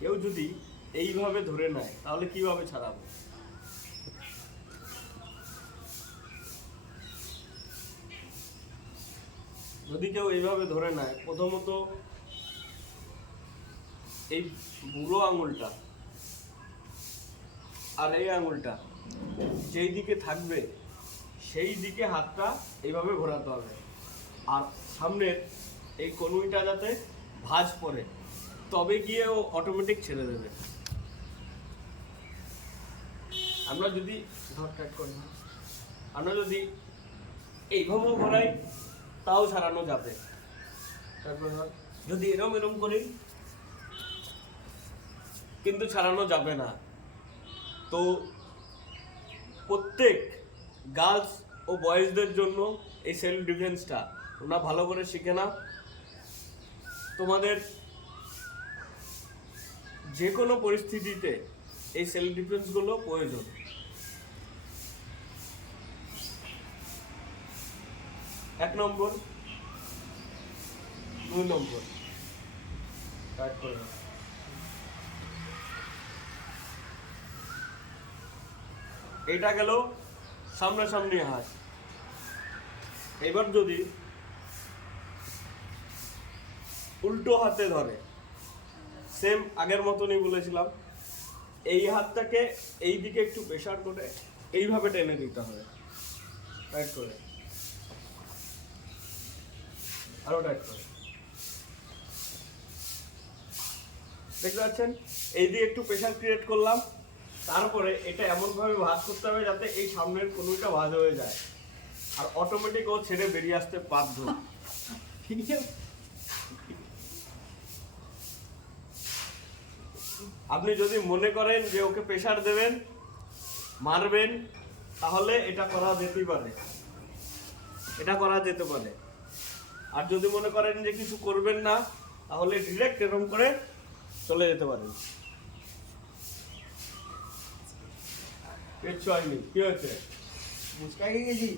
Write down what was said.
কেউ যদি এইভাবে ধরে নেয় তাহলে কিভাবে ছাড়াবো? যদি কেউ এইভাবে ধরে নেয়, প্রথমত এই বুড়ো আঙুলটা আর এই আঙুলটা যেই দিকে থাকবে সেই দিকে হাতটা এইভাবে ঘোরাতে হবে, আর সামনের এই কনুইটা যাতে ভাঁজ পড়ে, তবে গিয়ে ও অটোমেটিক ছেড়ে দেবে। আমরা যদি এইভাবেও ঘোরাই তাও ছাড়ানো যাবে। তারপর যদি এরম এরম করি কিন্তু ছাড়ানো যাবে না। তো প্রত্যেক গার্লস ও বয়েজদের জন্য এই সেলফ ডিফেন্সটা তোমরা ভালো করে শিখে নাও। তোমাদের যে কোনো পরিস্থিতিতে এই সেলফ ডিফেন্সগুলো প্রয়োজন। 1 নম্বর, 2 নম্বর স্টার্ট করে নাও। এটা গেল সামনাসামনি হাত। এবার যদি উল্টো হাতে ধরে, সেম আগের মতনই বলেছিলাম, এই হাতটাকে এই দিকে একটু প্রেশার করে এইভাবে টেনে দিতে হবে, টাইট করে, আরো টাইট করে। দেখতে পাচ্ছেন? এই দিয়ে একটু প্রেশার ক্রিয়েট করলাম, তারপরে এটা এমনভাবে ভাঁজ করতে হবে যাতে এই সামনের কনুইটা ভাঁজ হয়ে যায়, আর অটোমেটিক ও ছেড়ে বেরিয়ে আসতে বাধ্য। আপনি যদি মনে করেন যে ওকে প্রেশার দেবেন, মারবেন, তাহলে এটা করা যেতেই পারে, এটা করা যেতে পারে। আর যদি মনে করেন যে কিছু করবেন না, তাহলে ডিরেক্ট এরকম করে চলে যেতে পারেন। কিচ্ছু হয়নি। কি হয়েছে? মুচকা গেছি।